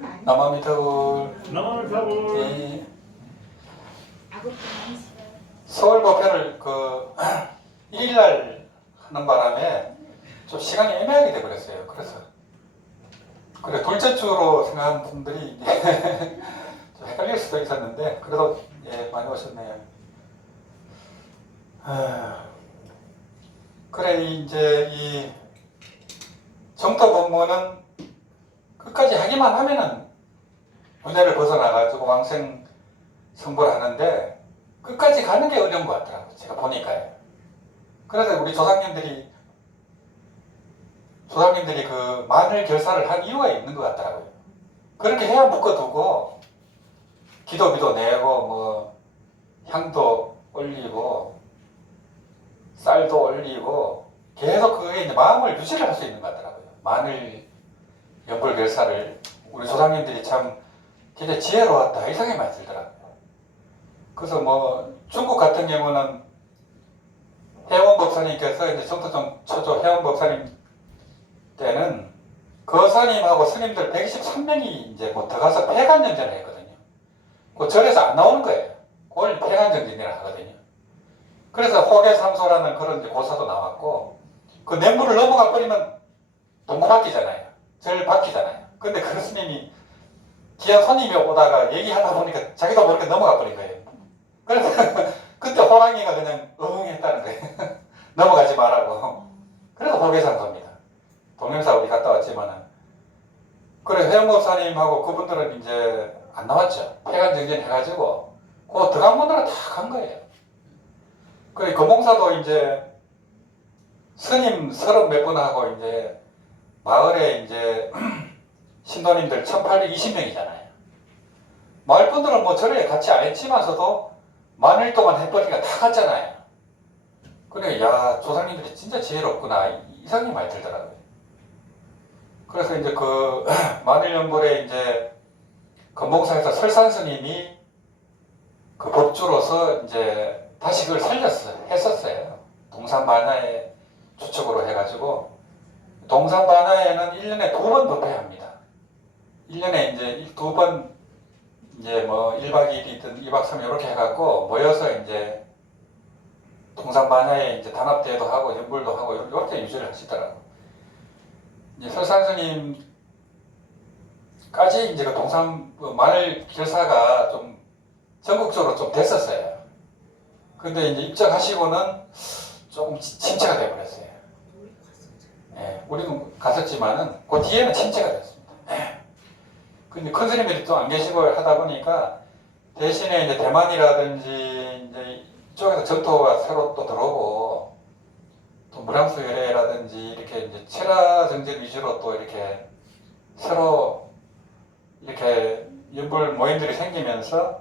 남아미터울. 남아미터불. 예. 서울 법회를 그 일일날 하는 바람에 좀 시간이 애매하게 돼버렸어요. 그래서 그래 둘째 주로 생각하는 분들이 이제 좀 헷갈릴 수도 있었는데 그래도 예 많이 오셨네요. 그래 이제 이 정토 법문은 끝까지 하기만 하면은 문제를 벗어나가지고 왕생 성불을 하는데 끝까지 가는 게 어려운 것 같더라고요. 제가 보니까요. 그래서 우리 조상님들이 그 만을 결사를 한 이유가 있는 것 같더라고요. 그렇게 해야 묶어두고 기도비도 내고 뭐 향도 올리고 쌀도 올리고 계속 그게 이제 마음을 유지를 할 수 있는 것 같더라고요. 만을 연불 결사를 우리 조상님들이 참 굉장히 지혜로웠다 이 생각이 많이 들더라고요. 그래서 뭐 중국 같은 경우는 해원 법사님께서 이제 정토정 초조 해원 법사님 때는 거사님하고 스님들 123명이 이제 뭐 들어가서 폐간정전을 했거든요. 그 절에서 안 나오는 거예요. 그걸 폐간정전이라 하거든요. 그래서 호계삼소라는 그런 이제 고사도 나왔고 그 냇물을 넘어가 버리면 동고 바뀌잖아요. 절 바뀌잖아요. 근데 그 스님이 귀한 손님이 오다가 얘기하다 보니까 자기도 모르게 넘어가 버린 거예요. 그래서 그때 호랑이가 그냥 응했다는 거예요. 넘어가지 말라고. 그래서 호계삼소입니다. 동영사 우리 갔다 왔지만은. 그래 회원법사님하고 그분들은 이제 안 나왔죠. 폐간정전 해가지고 그 들어간 분들은 다 간 거예요. 그래 금봉사도 이제 스님 30몇 분하고 이제 마을에 이제 신도님들 1820명이잖아요. 마을 분들은 뭐 절에 같이 안 했지만서도 만일 동안 해버리니까 다 갔잖아요. 그래 야 조상님들이 진짜 지혜롭구나 이 생각이 많이 들더라고요. 그래서 이제 그 만일연불에 이제 금봉사에서 설산스님이 그 법주로서 이제 다시 그걸 했었어요. 동산반야의 주축으로 해가지고 동산반야에는 1년에 2번 법회합니다. 1년에 이제 2번 이제 뭐 1박 2일이든 2박 3일 이렇게 해갖고 모여서 이제 동산반야에 이제 단합대회도 하고 연불도 하고 이렇게 유지를 하시더라고요. 이제 설산스님까지 이제 그 마늘 결사가 좀 전국적으로 좀 됐었어요. 근데 이제 입장하시고는 조금 침체가 되어버렸어요. 예, 우리는 갔었지만은 그 뒤에는 침체가 됐습니다. 근데 큰 스님들이 또 안 계시고 하다 보니까 대신에 이제 대만이라든지 이제 이쪽에서 전토가 새로 또 들어오고 또 무량수 열애라든지 이렇게 이제 철화 정제 위주로 또 이렇게 새로 이렇게 연불 모임들이 생기면서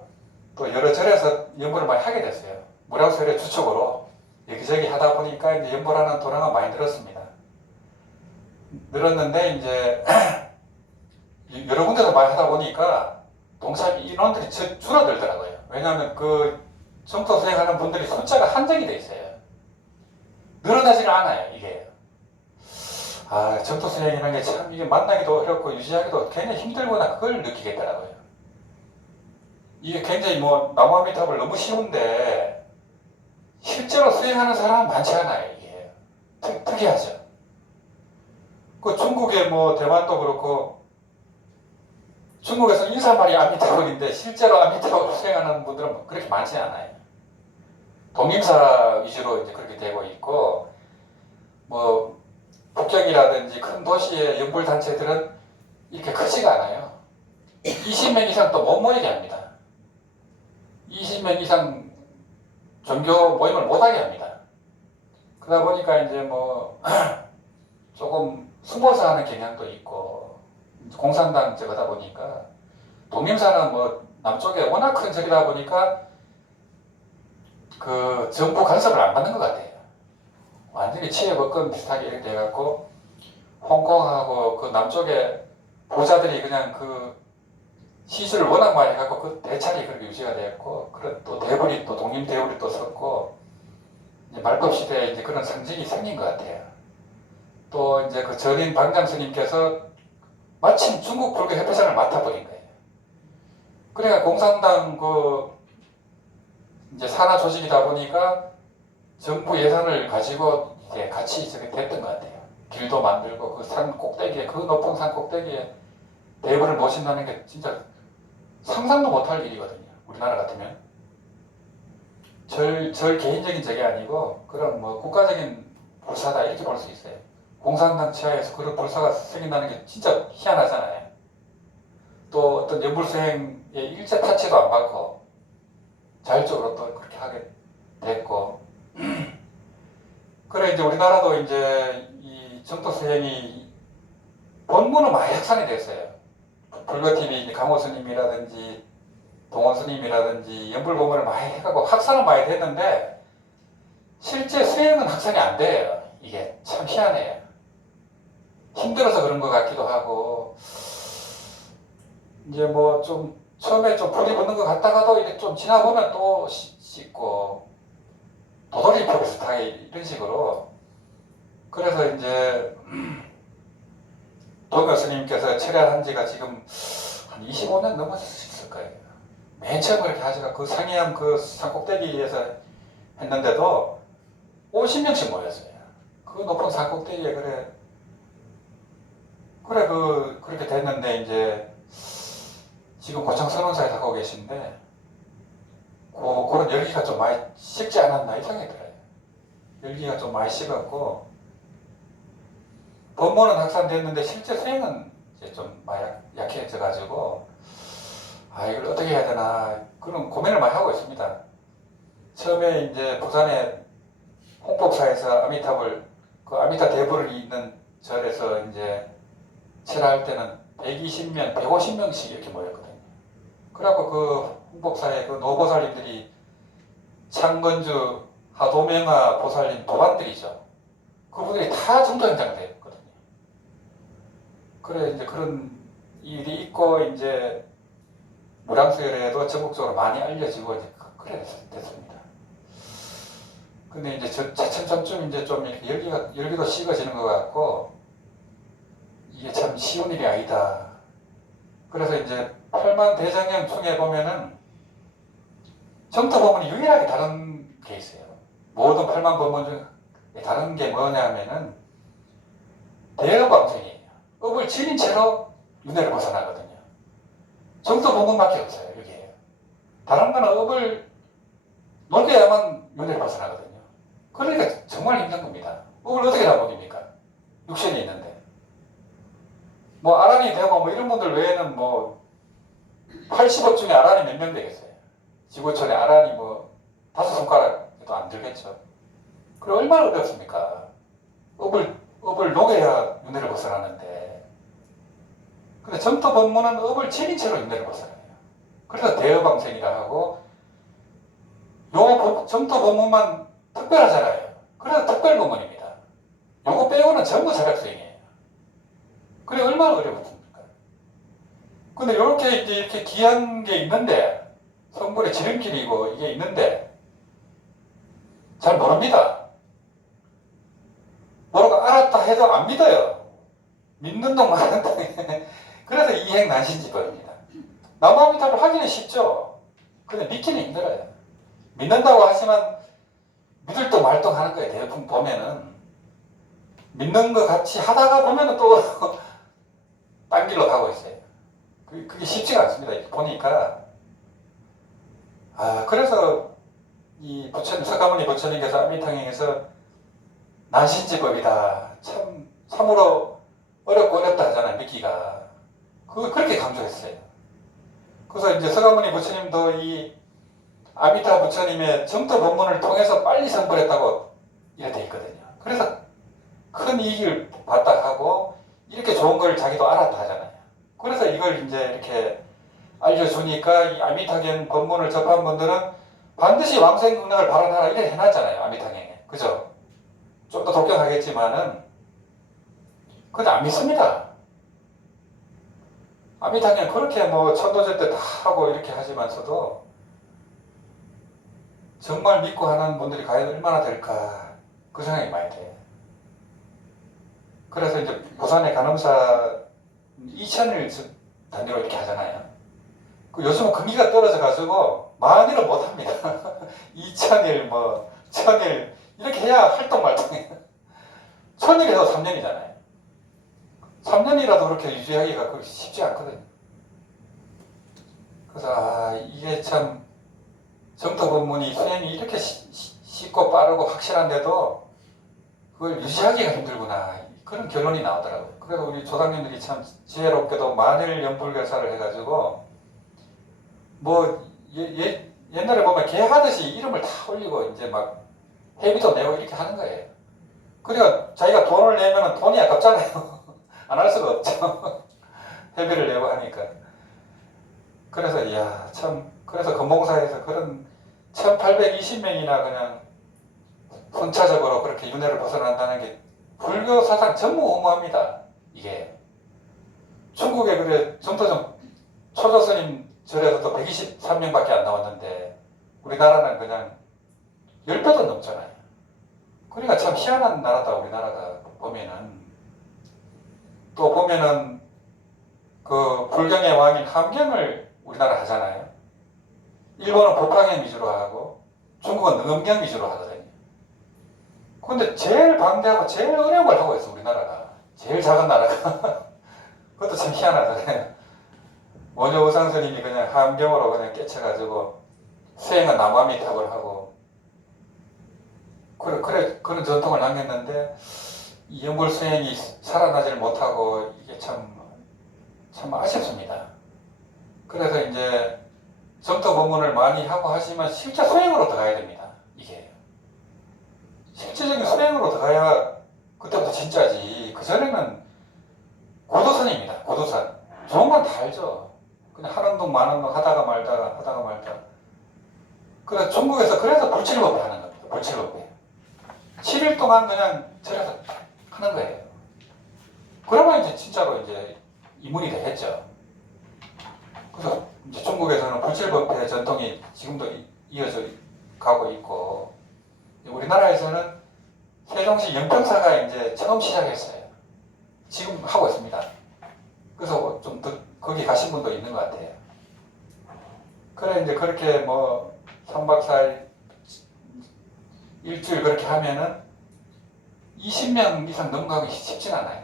또 여러 절에서 연불을 많이 하게 됐어요. 무량수 열애 주축으로 여기저기 하다 보니까 이제 연불하는 도량은 많이 늘었습니다. 늘었는데 이제 여러 군데서 많이 하다 보니까 동참 인원들이 줄어들더라고요. 왜냐하면 그 정토 수행하는 분들이 숫자가 한정이 돼 있어요. 늘어나지는 않아요, 이게. 아, 정토 수행이라는 게 참 이게 만나기도 어렵고 유지하기도 굉장히 힘들구나 그걸 느끼겠더라고요. 이게 굉장히 뭐 나무아미탑을 너무 쉬운데 실제로 수행하는 사람은 많지 않아요, 이게. 특이하죠. 그 중국의 뭐 대만도 그렇고 중국에서 인사말이 아미타불인데 실제로 아미타불 수행하는 분들은 그렇게 많지 않아요. 동임사 위주로 이제 그렇게 되고 있고, 뭐, 북경이라든지 큰 도시의 연불단체들은 이렇게 크지가 않아요. 20명 이상 또 못 모이게 합니다. 20명 이상 종교 모임을 못하게 합니다. 그러다 보니까 이제 뭐, 조금 숨어서 하는 경향도 있고, 공산당 저거다 보니까, 동임사는 뭐, 남쪽에 워낙 큰 절이다 보니까, 그 정부 간섭을 안 받는 것 같아요. 완전히 치외법권 비슷하게 이렇게 돼갖고 홍콩하고 그 남쪽에 부자들이 그냥 그 시술을 워낙 많이 해갖고 그 대찰이 그렇게 유지가 되었고 그런 또 대불이 또 독립 대불이 또 섰고 이제 말법 시대에 이제 그런 상징이 생긴 것 같아요. 또 이제 그 전인 방장 스님께서 마침 중국 불교 협회장을 맡아버린 거예요. 그러니까 공산당 이제 산하 조직이다 보니까 정부 예산을 가지고 이제 같이 저게 됐던 것 같아요. 길도 만들고 그 산 꼭대기에, 그 높은 산 꼭대기에 대부를 모신다는 게 진짜 상상도 못할 일이거든요. 우리나라 같으면. 절 개인적인 적이 아니고 그런 뭐 국가적인 불사다 이렇게 볼 수 있어요. 공산당 치하에서 그런 불사가 생긴다는 게 진짜 희한하잖아요. 또 어떤 연불수행의 일제 타치도 안 받고 자율적으로 또 그렇게 하게 됐고 그래 이제 우리나라도 이제 이 정토수행이 본문은 많이 확산이 됐어요. 불교TV 강호 스님이라든지 동원 스님이라든지 연불법문을 많이 해가고 확산은 많이 됐는데 실제 수행은 확산이 안 돼요. 이게 참 희한해요. 힘들어서 그런 것 같기도 하고 이제 뭐 좀 처음에 좀 불이 붙는 것 같다가도 이렇게 좀 지나보면 또 씻고 도돌이표 비슷하게 이런 식으로 그래서 이제 도교 스님께서 철야한 지가 지금 한 25년 넘었을 거예요. 맨 처음 그렇게 하시가 그 상이암 그 산꼭대기에서 했는데도 50명씩 모였어요. 그 높은 산꼭대기에 그렇게 됐는데 이제 지금 고창선원사에 하고 계신데 그런 열기가 좀 많이 식지 않았나 이 생각이 들어요. 열기가 좀 많이 식었고 법문은 확산됐는데 실제 수행은 이제 좀 많이 약해져가지고 이걸 어떻게 해야 되나 그런 고민을 많이 하고 있습니다. 처음에 이제 부산의 홍법사에서 그 아미타 대부를 잇는 절에서 이제 철야할 때는 120명, 150명씩 이렇게 모였거든요. 그래갖고 그 홍법사의 그 노보살님들이 창건주, 하도명화 보살님 도반들이죠. 그분들이 다 정도 현장 됐거든요. 그래 이제 그런 일이 있고 이제 무량수열에도 전국적으로 많이 알려지고 이제 그래 됐습니다. 근데 이제 차츰차츰 이제 좀 이렇게 열기도 식어지는 것 같고 이게 참 쉬운 일이 아니다. 그래서 이제 팔만대장경 중에 보면은 정토법문이 유일하게 다른 게 있어요. 모든 8만 법문 중에 다른 게 뭐냐 하면은 대업왕생이에요. 업을 지닌 채로 윤회를 벗어나거든요. 정토법문밖에 없어요. 여기에. 다른 거는 업을 녹여야만 윤회를 벗어나거든요. 그러니까 정말 힘든 겁니다. 업을 어떻게 다 녹입니까? 육신이 있는데. 뭐 아란이 되고 뭐 이런 분들 외에는 뭐 80억 중에 아란이 몇 명 되겠어요? 지구촌에 아란이 뭐 5손가락도 안 들겠죠. 그리고 얼마나 어렵습니까? 업을 녹여야 윤회를 벗어나는데. 근데 정토 법문은 업을 지닌 채로 윤회를 벗어나요. 그래서 대업왕생이라 하고 요 정토 법문만 특별하잖아요. 그래서 특별 법문입니다. 요거 빼고는 전부 자력수행이에요. 그래 얼마나 어려웠습니까? 근데 이렇게 이제 이렇게 귀한 게 있는데 성불의 지름길이고 이게 있는데 잘 모릅니다. 모르고 알았다 해도 안 믿어요. 믿는 동 마는 동. 그래서 이행난신지법입니다. 남아미탑을 하기는 쉽죠. 근데 믿기는 힘들어요. 믿는다고 하지만 믿을 동 말 동 하는 거예요. 대부분 보면은 믿는 것 같이 하다가 보면은 또 딴 길로 가고 있어요. 그게 쉽지가 않습니다. 이렇게 보니까. 그래서 이 서가모니 부처님께서 아미탕행에서 난신지법이다. 참으로 어렵고 어렵다 하잖아요. 믿기가. 그렇게 강조했어요. 그래서 이제 서가모니 부처님도 이 아미타 부처님의 정토 법문을 통해서 빨리 성불했다고 이렇게 돼 있거든요. 그래서 큰 이익을 봤다 하고 이렇게 좋은 걸 자기도 알았다 하잖아요. 그래서 이걸 이제 이렇게 알려주니까 이 아미타경 법문을 접한 분들은 반드시 왕생응락을 발언하라 이래 해놨잖아요. 아미타경에. 그죠? 좀 더 독경하겠지만은 근데 안 믿습니다. 아미타경 그렇게 뭐 천도제 때 다 하고 이렇게 하지만서도 정말 믿고 하는 분들이 과연 얼마나 될까 그 생각이 많이 돼요. 그래서 이제 부산의 간음사님이 2000일 단위로 이렇게 하잖아요. 그 요즘은 금기가 떨어져 가지고 만일은 못 합니다. 2000일 뭐 1000일 이렇게 해야 활동 말통해요. 1000일 해도 3년이잖아요. 3년이라도 그렇게 유지하기가 그렇게 쉽지 않거든요. 그래서 이게 참 정토 법문이 수행이 이렇게 쉽고 빠르고 확실한데도 그걸 유지하기가 힘들구나 그런 결론이 나오더라고요. 그래서 우리 조상님들이 참 지혜롭게도 만일 연불결사를 해가지고 뭐 옛날에 보면 개 하듯이 이름을 다 올리고 이제 막 회비도 내고 이렇게 하는 거예요. 그러니까 자기가 돈을 내면 돈이 아깝잖아요. 안 할 수가 없죠. 회비를 내고 하니까. 그래서 이야 참 그래서 금봉사에서 그런 1820명이나 그냥 순차적으로 그렇게 윤회를 벗어난다는 게 불교 사상 전무후무합니다. 이게 중국에 그래 정토정 초조스님 절에서도 123명밖에 안 나왔는데 우리나라는 그냥 10배도 넘잖아요. 그러니까 참 희한한 나라다 우리나라가 보면은. 또 보면은 그 불경의 왕인 함경을 우리나라 하잖아요. 일본은 법화경 위주로 하고 중국은 능엄경 위주로 하거든요. 근데 제일 방대하고 제일 어려운 걸 하고 있어 우리나라가. 제일 작은 나라가. 그것도 참 희한하잖아요. 원효 의상스님이 그냥 함경으로 그냥 깨쳐가지고 수행은 남아미탑을 하고 그런 전통을 남겼는데 이 연불 수행이 살아나질 못하고 이게 참 아쉽습니다. 그래서 이제 정토 법문을 많이 하고 하시면 실제 수행으로 들어가야 됩니다. 이게 실제적인 수행으로 들어가야 그때부터 진짜지. 그 전에는 고도선입니다. 고도선. 좋은 건 다 알죠. 그냥 하는 동 마는 동 하다가 말다가. 그래서 중국에서 그래서 불칠법을 하는 겁니다. 불칠법이에요. 7일 동안 그냥 절에서 하는 거예요. 그러면 이제 진짜로 이제 이문이 되겠죠. 그래서 이제 중국에서는 불칠법회 전통이 지금도 이어져 가고 있고, 우리나라에서는 세종시 영평사가 이제 처음 시작했어요. 지금 하고 있습니다. 그래서 좀 더 거기 가신 분도 있는 것 같아요. 그래 이제 그렇게 뭐 3박 4일 일주일 그렇게 하면은 20명 이상 넘어가기 쉽진 않아요.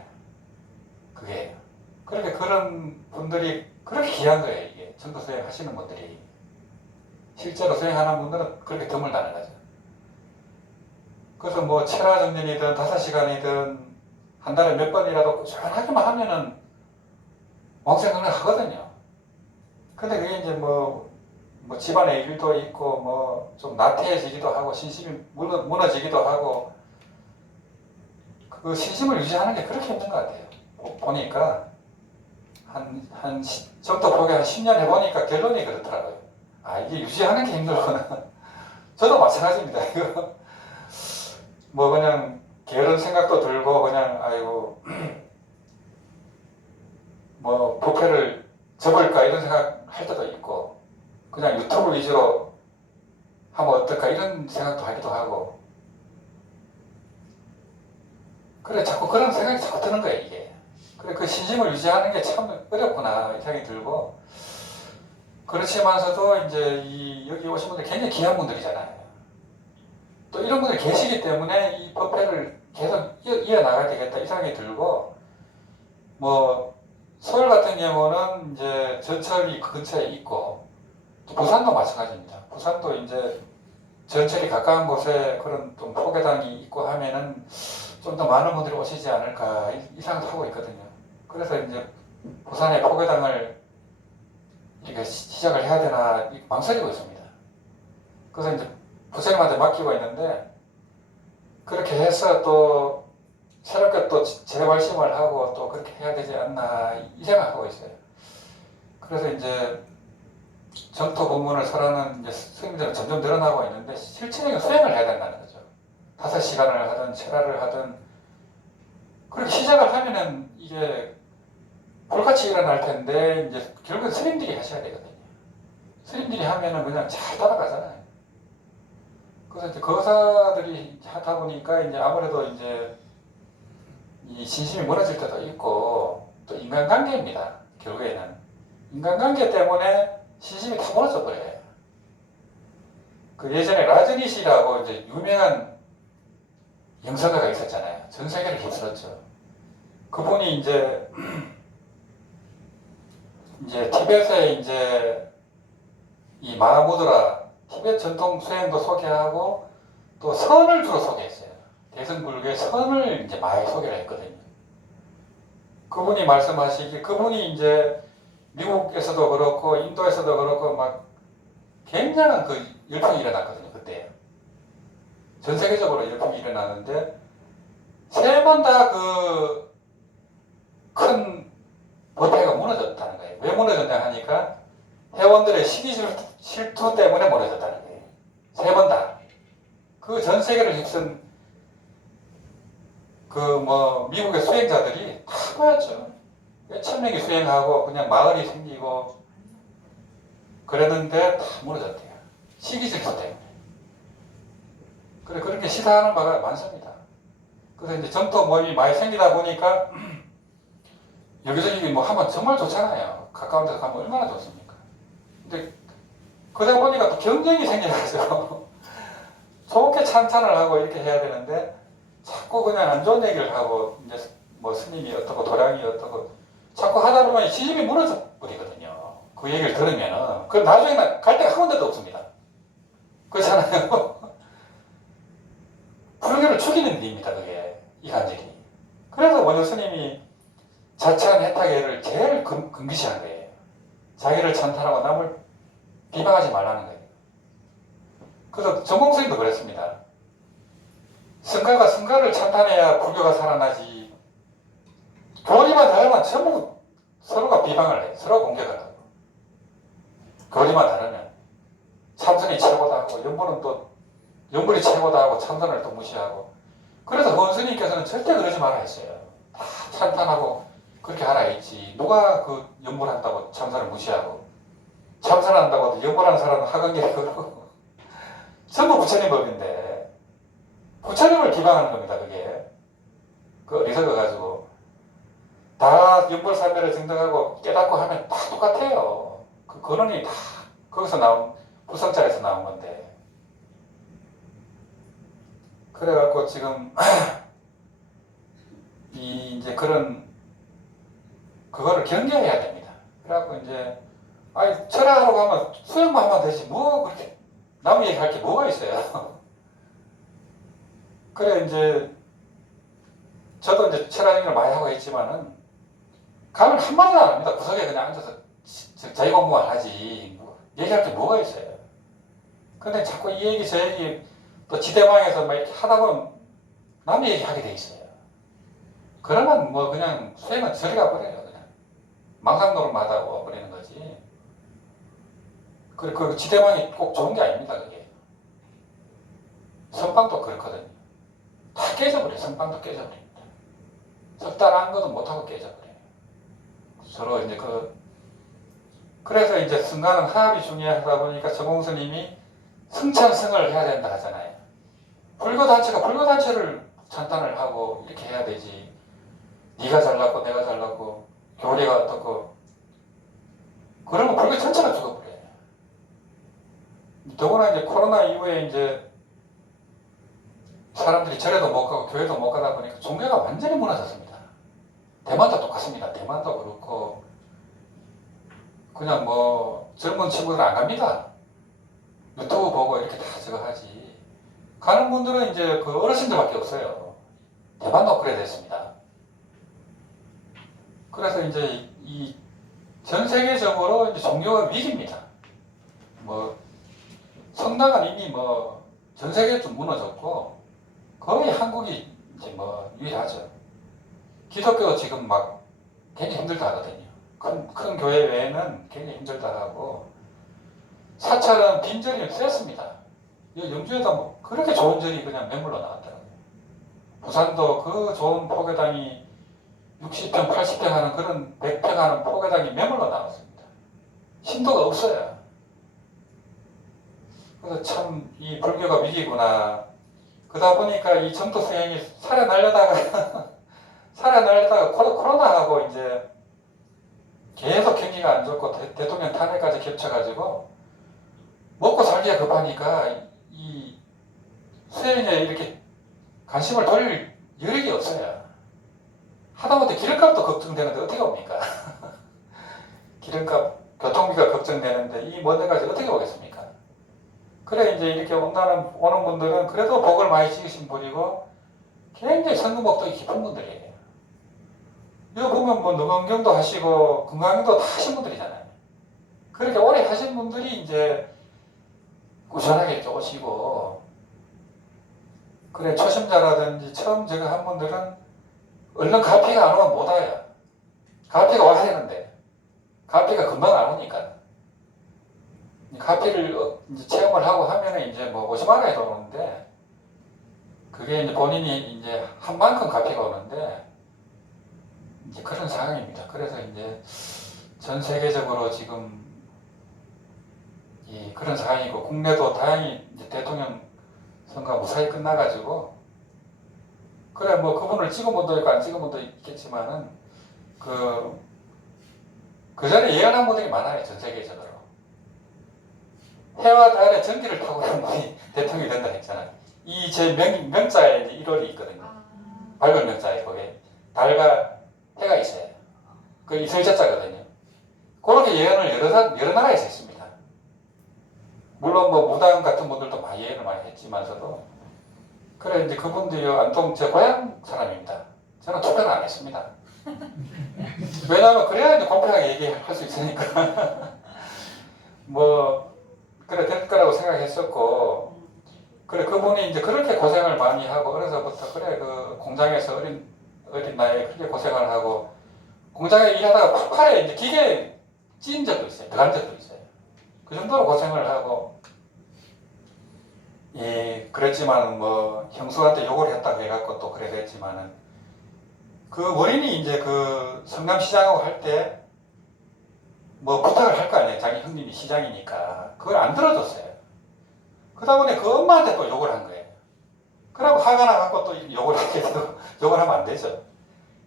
그게 그렇게 그런 분들이 그렇게 귀한 거예요. 이게 정도 수행 하시는 분들이 실제로 수행하는 분들은 그렇게 드물다는 거죠. 그래서 뭐 체라정진이든 5시간이든 한 달에 몇 번이라도 꾸준하게만 하면은 왕생강을 하거든요. 근데 그게 이제 뭐 집안에 일도 있고 뭐 좀 나태해지기도 하고 신심이 무너지기도 하고 그 신심을 유지하는 게 그렇게 힘든 것 같아요. 보니까 정도 보게 한 10년 해보니까 결론이 그렇더라고요. 이게 유지하는 게 힘들구나. 저도 마찬가지입니다. 이거 뭐 그냥 게으른 생각도 들고 그냥 아이고 뭐 부패를 접을까 이런 생각 할 때도 있고 그냥 유튜브 위주로 하면 어떨까 이런 생각도 하기도 하고 그래 자꾸 그런 생각이 자꾸 드는 거예요 이게. 그래 그 신심을 유지하는 게 참 어렵구나 이 생각이 들고 그렇지만서도 이제 여기 오신 분들 굉장히 귀한 분들이잖아요. 또 이런 분들이 계시기 때문에 이 법회를 계속 이어나가야 되겠다 이 생각이 들고 뭐 서울 같은 경우는 이제 전철이 근처에 있고 또 부산도 마찬가지입니다. 부산도 이제 전철이 가까운 곳에 그런 좀 포교당이 있고 하면은 좀 더 많은 분들이 오시지 않을까 이 생각도 하고 있거든요. 그래서 이제 부산에 포교당을 이렇게 시작을 해야 되나 망설이고 있습니다. 그래서 이제 부처님한테 맡기고 있는데 그렇게 해서 또 새롭게 또 재발심을 하고 또 그렇게 해야 되지 않나 이 생각하고 있어요. 그래서 이제 정토 법문을 설하는 이제 스님들은 점점 늘어나고 있는데 실질적인 수행을 해야 된다는 거죠. 5시간을 하든 철화를 하든 그렇게 시작을 하면은 이게 불같이 일어날 텐데 이제 결국은 스님들이 하셔야 되거든요. 스님들이 하면은 그냥 잘 따라가잖아요. 그래서 이제 거사들이 하다 보니까 이제 아무래도 이제 이 신심이 무너질 때도 있고 또 인간관계입니다. 결국에는 인간관계 때문에 시집이 다 무너져 버려요. 그 예전에 라저니시라고 이제 유명한 영성가가 있었잖아요. 전 세계를 휩쓸었죠. 그분이 이제 티벳에 이제 이 마하무드라 티벳 전통 수행도 소개하고 또 선을 주로 소개했어요. 대승불교의 선을 이제 많이 소개를 했거든요. 그분이 말씀하시기, 그분이 이제 미국에서도 그렇고 인도에서도 그렇고 막 굉장한 그 열풍이 일어났거든요. 그때 전 세계적으로 열풍이 일어났는데 세 번 다 그 큰 법회가 무너졌다는 거예요. 왜 무너졌냐 하니까 회원들의 시기 질투 때문에 무너졌다는 거예요. 세 번 다. 그 전 세계를 휩쓴 그 뭐 미국의 수행자들이 다 모였죠. 몇천 명이 수행하고 그냥 마을이 생기고 그랬는데 다 무너졌대요. 시기 질투 때문에. 그래 그렇게 시사하는 바가 많습니다. 그래서 이제 점토 모임이 많이 생기다 보니까 여기저기 뭐 하면 정말 좋잖아요. 가까운 데서 가면 얼마나 좋습니까? 근데 그러다 보니까 또 경쟁이 생겨가지고 좋게 찬탄을 하고 이렇게 해야 되는데 자꾸 그냥 안 좋은 얘기를 하고 이제 뭐 스님이 어떻고 도량이 어떻고 자꾸 하다 보면 시집이 무너져 버리거든요. 그 얘기를 들으면은 그 나중에는 갈 데가 한 군데도 없습니다. 그렇잖아요. 불교를 죽이는 일입니다. 그게 이간질이. 그래서 원효 스님이 자찬 해타계를 제일 금기시한 거예요. 자기를 찬탄하고 남을 비방하지 말라는 거예요. 그래서 정공스님도 그랬습니다. 성가가 성가를 찬탄해야 불교가 살아나지. 교리만 다르면 전부 서로가 비방을 해. 서로 공격을 하고. 교리만 다르면 참선이 최고다 하고 연불은 또 연불이 최고다 하고 참선을 또 무시하고. 그래서 원스님께서는 절대 그러지 말아 했어요. 다 찬탄하고 그렇게 하라 했지. 누가 그 연불한다고 참선을 무시하고 참선한다고 연불하는 사람은 하강길에 그러고 전부 부처님 법인데 부처님을 기방하는 겁니다. 그게 그 어리석어 가지고 다 연불삼매를 증득하고 깨닫고 하면 다 똑같아요. 그 근원이 다 거기서 나온 부성자에서 나온 건데 그래갖고 지금 이제 그런 그거를 경계해야 됩니다. 그래갖고 이제 아니 철학하러 가면 수영만 하면 되지 뭐 그렇게 남 얘기할 게 뭐가 있어요. 그래 이제 저도 이제 철학 얘기를 많이 하고 있지만은 가면 한마디도 안 합니다. 구석에 그냥 앉아서 자기 공부만 하지 뭐 얘기할 게 뭐가 있어요. 근데 자꾸 이 얘기 저 얘기 또 지대방에서 막 이렇게 하다 보면 남 얘기하게 돼 있어요. 그러면 뭐 그냥 수행은 저리 가버려요. 그냥 망상노릇만 하고 버리는 거지. 그 지대방이 꼭 좋은 게 아닙니다. 그게 선방도 그렇거든요. 다 깨져버려요. 선방도 깨져버립니다. 적당한 것도 못하고 깨져버려요. 서로 이제 그래서 이제 승가는 화합이 중요하다 보니까 정공스님이 승찬승을 해야 된다 하잖아요. 불교단체가 불교단체를 찬탄을 하고 이렇게 해야 되지. 네가 잘났고 내가 잘났고 교리가 어떻고 그러면 불교 전체가 죽어버려요. 더구나 이제 코로나 이후에 이제 사람들이 절에도 못 가고 교회도 못 가다 보니까 종교가 완전히 무너졌습니다. 대만도 똑같습니다. 대만도 그렇고 그냥 뭐 젊은 친구들 안 갑니다. 유튜브 보고 이렇게 다 저거 하지. 가는 분들은 이제 그 어르신들밖에 없어요. 대만도 그래 됐습니다. 그래서 이제 이 전 세계적으로 이제 종교가 위기입니다. 뭐 성당은 이미 뭐 전 세계에 좀 무너졌고 거의 한국이 이제 뭐 유일하죠. 기독교도 지금 막 굉장히 힘들다 하거든요. 큰 교회 외에는 굉장히 힘들다 하고 사찰은 빈절이 셌습니다. 영주에도 뭐 그렇게 좋은 절이 그냥 매물로 나왔더라고요. 부산도 그 좋은 포교당이 60평, 80평 하는 그런 100평 하는 포교당이 매물로 나왔습니다. 신도가 없어요. 그래서 참 이 불교가 위기구나. 그러다 보니까 이 정토 수행이 살아나려다가 코로나하고 이제 계속 경기가 안 좋고 대통령 탄핵까지 겹쳐가지고 먹고 살기가 급하니까 이 수행에 이렇게 관심을 돌릴 여력이 없어요. 하다못해 기름값도 걱정되는데 어떻게 옵니까? 기름값, 교통비가 걱정되는데 이 먼 데까지 어떻게 오겠습니까? 그래 이제 이렇게 오는 분들은 그래도 복을 많이 지으신 분이고 굉장히 선거 목적이 깊은 분들이에요. 여기 보면 뭐 노원경도 하시고 건강도 다 하신 분들이잖아요. 그렇게 오래 하신 분들이 이제 꾸준하게 오시고 그래 초심자라든지 처음 저거 한 분들은 얼른 가피가 안 오면 못 와요. 가피가 와야 되는데 가피가 금방 안 오니까 가피를 이제 체험을 하고 하면은 이제 뭐 50만 원이 오는데 그게 이제 본인이 이제 한 만큼 가피가 오는데 이제 그런 상황입니다. 그래서 이제 전 세계적으로 지금 그런 상황이고 국내도 다행히 이제 대통령 선거가 무사히 끝나가지고 그래 뭐 그분을 찍은 분도 있고 안 찍은 분도 있겠지만은 그 전에 예언한 분들이 많아요. 전 세계적으로 해와 달에 전기를 타고 한 분이 대통령이 된다 했잖아요. 이 제 명자에 1월이 있거든요. 밝은 명자에 거기에 달과 해가 있어요. 그 이슬자자거든요. 그렇게 예언을 여러 나라에서 했습니다. 물론 뭐 무당 같은 분들도 많이 예언을 많이 했지만서도 그래 이제 그분들이 안동 제 고향 사람입니다. 저는 투표를 안 했습니다. 왜냐하면 그래야 이제 공평하게 얘기할 수 있으니까 뭐 그래 될 거라고 생각했었고 그래 그분이 이제 그렇게 고생을 많이 하고 어려서부터 그래 그 공장에서 어린 나이에 그렇게 고생을 하고 공장에 일하다가 팔에 이제 기계에 찢은 적도 있어요. 들어간 적도 있어요. 그 정도로 고생을 하고 그랬지만 뭐 형수한테 욕을 했다고 해갖고 또 그래 됐지만은 그 원인이 이제 그 성남시장하고 할 때 뭐 부탁을 할 거 아니에요. 자기 형님이 시장이니까 그걸 안 들어줬어요. 그러다 보니 그 엄마한테 또 욕을 한 거예요. 그러고 화가 나갖고 또 욕을 하게 돼도 욕을 하면 안 되죠.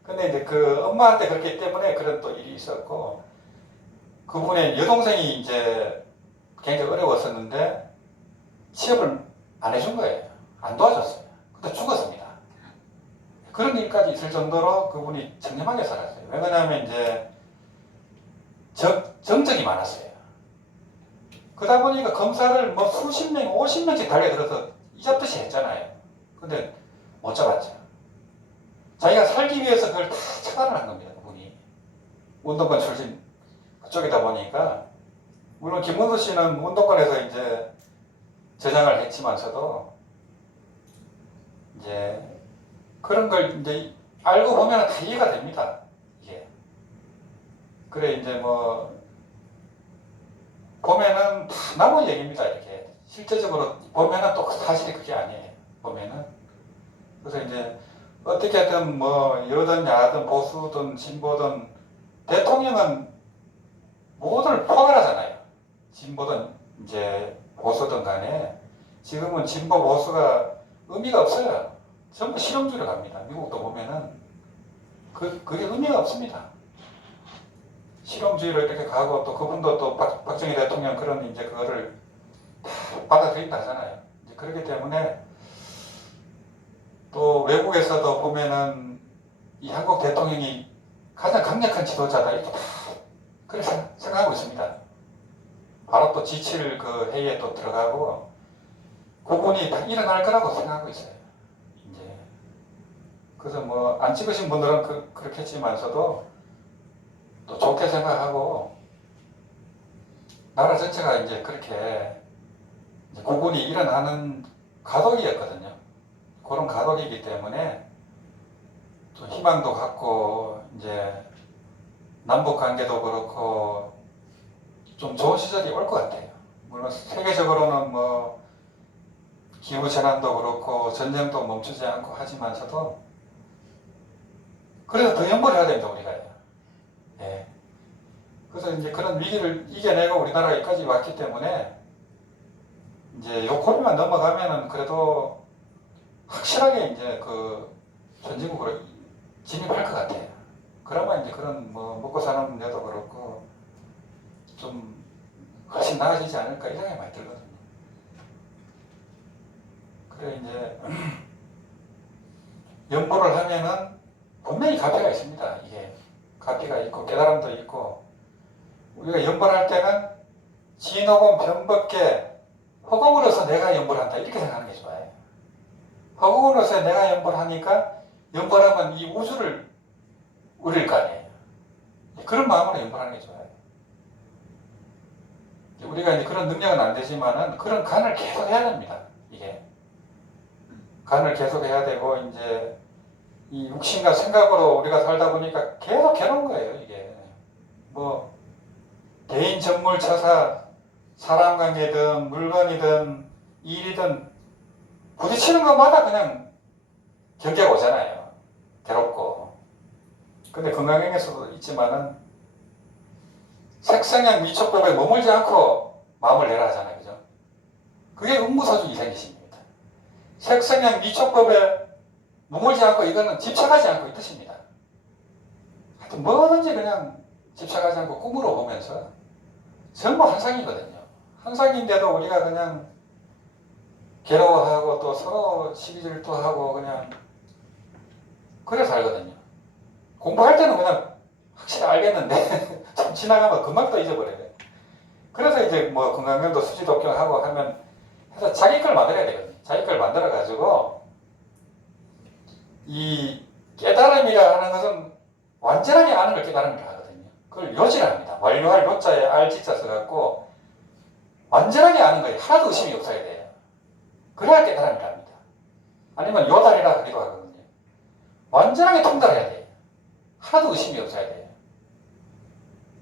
근데 이제 그 엄마한테 그렇기 때문에 그런 또 일이 있었고 그분의 여동생이 이제 굉장히 어려웠었는데 취업을 안 해준 거예요. 안 도와줬어요. 근데 죽었습니다. 그런 일까지 있을 정도로 그분이 청렴하게 살았어요. 왜냐하면 이제 정적이 많았어요. 그러다 보니까 검사를 뭐 수십 명, 50명씩 달려들어서 이잡듯이 했잖아요. 근데 못 잡았죠. 자기가 살기 위해서 그걸 다 차단을 한 겁니다. 그분이. 운동권 출신 그쪽이다 보니까 물론 김문수 씨는 운동권에서 이제 저장을 했지만서도 이제 그런 걸 이제 알고 보면 다 이해가 됩니다. 이게. 그래 이제 뭐 보면은 다 나무 얘기입니다. 이렇게 실제적으로 보면은 또 사실이 그게 아니에요. 보면은 그래서 이제 어떻게든 뭐 여든 야든 보수든 진보든 대통령은 모두를 포괄하잖아요. 진보든 이제 보수든 간에 지금은 진보 보수가 의미가 없어요. 전부 실용주의로 갑니다. 미국도 보면은 그게 의미가 없습니다. 실용주의로 이렇게 가고 또 그분도 또 박정희 대통령 그런 이제 그거를 다 받아들인다 하잖아요. 이제 그렇기 때문에 또 외국에서도 보면은 이 한국 대통령이 가장 강력한 지도자다 이렇게 다 그렇게 생각하고 있습니다. 바로 또 지칠 그 회의에 또 들어가고 그분이 다 일어날 거라고 생각하고 있어요. 이제 그래서 뭐 안 찍으신 분들은 그렇겠지만서도 또 좋게 생각하고 나라 전체가 이제 그렇게 이제 그분이 일어나는 가독이었거든요. 그런 가독이기 때문에 또 희망도 갖고 이제 남북 관계도 그렇고 좀 좋은 시절이 올 것 같아요. 물론 세계적으로는 뭐 기후 재난도 그렇고 전쟁도 멈추지 않고 하지만서도 그래서 더 연구를 해야 됩니다 우리가. 예. 그래서 이제 그런 위기를 이겨내고 우리나라가 여기까지 왔기 때문에 이제 요 고비만 넘어가면은 그래도 확실하게 이제 그 선진국으로 진입할 것 같아요. 그러면 이제 그런 뭐 먹고 사는 문제도 그렇고 좀 훨씬 나아지지 않을까 이런 생각이 많이 들거든요. 그래 이제 연보를 하면은 분명히 가피가 있습니다. 이게 가피가 있고 깨달음도 있고 우리가 연보를 할 때는 진호금 변법계 허공으로서 내가 연보를 한다 이렇게 생각하는 게 좋아요. 허공으로서 내가 연보를 하니까 연보를 하면 이 우주를 우릴 거 아니에요. 그런 마음으로 연보를 하는 게 좋아요. 우리가 이제 그런 능력은 안 되지만은 그런 간을 계속 해야 됩니다. 이게 간을 계속 해야 되고 이제 이 육신과 생각으로 우리가 살다 보니까 계속 괴로운 거예요. 이게 뭐 개인 전물 처사 사람 관계든 물건이든 일이든 부딪히는 것마다 그냥 경계가 오잖아요. 괴롭고. 근데 건강행에서도 있지만은 색성향 미촉법에 머물지 않고 마음을 내라 하잖아요. 그죠? 그게 응무서주 이생기심입니다. 색성향 미촉법에 머물지 않고 이거는 집착하지 않고 이 뜻입니다. 하여튼 뭐든지 그냥 집착하지 않고 꿈으로 보면서 전부 한상이거든요. 한상인데도 우리가 그냥 괴로워하고 또 서로 시기질투하고 그냥 그래 살거든요. 공부할 때는 그냥 확실히 알겠는데 좀 지나가면 금방 또 잊어버려요. 그래서 이제 뭐 건강명도 수지독경하고 하면 해서 자기 걸 만들어야 되거든요. 자기 걸 만들어 가지고 이 깨달음이라 하는 것은 완전하게 아는 걸 깨달음이라 하거든요. 그걸 요지랍니다. 완료할 요자에 알 지자 써갖고 완전하게 아는 거예요. 하나도 의심이 없어야 돼요. 그래야 깨달음이라 합니다. 아니면 요달이라 하기도 하거든요. 완전하게 통달해야 돼요. 하나도 의심이 없어야 돼요.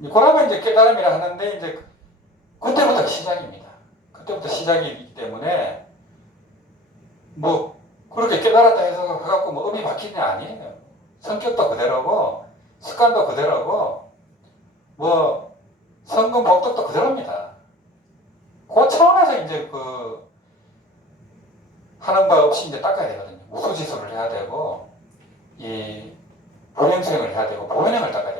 그러면 이제 깨달음이라 하는데 이제 그때부터 시작입니다. 그때부터 시작이기 때문에 뭐 그렇게 깨달았다 해서 해갖고 뭐 음이 바뀌냐 아니에요. 성격도 그대로고 습관도 그대로고 뭐 성금 복덕도 그대로입니다. 그 차원에서 이제 그 하는 바 없이 이제 닦아야 되거든요. 우수지수를 해야 되고 이 보행수행을 해야 되고 보행을 닦아야 돼요.